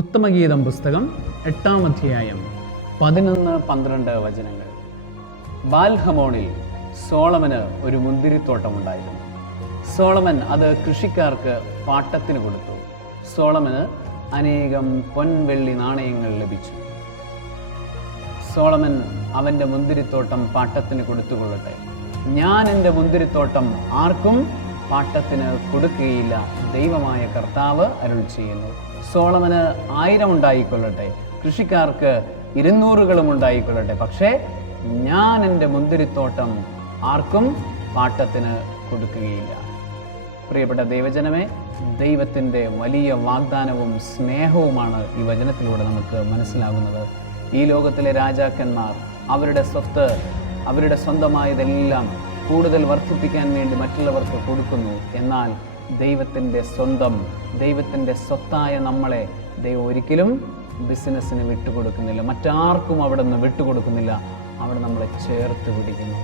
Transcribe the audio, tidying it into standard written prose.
ഉത്തമഗീതം പുസ്തകം 8-ാം അധ്യായം 11-12 വചനങ്ങൾ. ബാൽഹമോണിൽ സോളമന് ഒരു മുന്തിരിത്തോട്ടമുണ്ടായിരുന്നു. സോളമൻ അത് കൃഷിക്കാർക്ക് പാട്ടത്തിന് കൊടുത്തു. സോളമന് അനേകം പൊൻവെള്ളി നാണയങ്ങൾ ലഭിച്ചു. സോളമൻ അവൻ്റെ മുന്തിരിത്തോട്ടം പാട്ടത്തിന് കൊടുത്തുകൊള്ളട്ടെ. ഞാൻ എൻ്റെ മുന്തിരിത്തോട്ടം ആർക്കും പാട്ടത്തിന് കൊടുക്കുകയില്ല, ദൈവമായ കർത്താവ് അരുൾ ചെയ്യുന്നു. സോളമന് 1000 ഉണ്ടായിക്കൊള്ളട്ടെ, കൃഷിക്കാർക്ക് 200 ഉണ്ടായിക്കൊള്ളട്ടെ, പക്ഷേ ഞാൻ എൻ്റെ മുന്തിരിത്തോട്ടം ആർക്കും പാട്ടത്തിന് കൊടുക്കുകയില്ല. പ്രിയപ്പെട്ട ദൈവജനമേ, ദൈവത്തിൻ്റെ വലിയ വാഗ്ദാനവും സ്നേഹവുമാണ് ഈ വചനത്തിലൂടെ നമുക്ക് മനസ്സിലാകുന്നത്. ഈ ലോകത്തിലെ രാജാക്കന്മാർ അവരുടെ സ്വത്ത്, അവരുടെ സ്വന്തമായതെല്ലാം കൂടുതൽ വർദ്ധിപ്പിക്കാൻ വേണ്ടി മറ്റുള്ളവർക്ക് കൊടുക്കുന്നു. എന്നാൽ ദൈവത്തിൻ്റെ സ്വന്തം, ദൈവത്തിൻ്റെ സ്വത്തായ നമ്മളെ ദൈവം ഒരിക്കലും ബിസിനസ്സിന് വിട്ടുകൊടുക്കുന്നില്ല, മറ്റാർക്കും അവിടെ നിന്ന് വിട്ടുകൊടുക്കുന്നില്ല. അവിടെ നമ്മളെ ചേർത്ത് പിടിക്കുന്നു.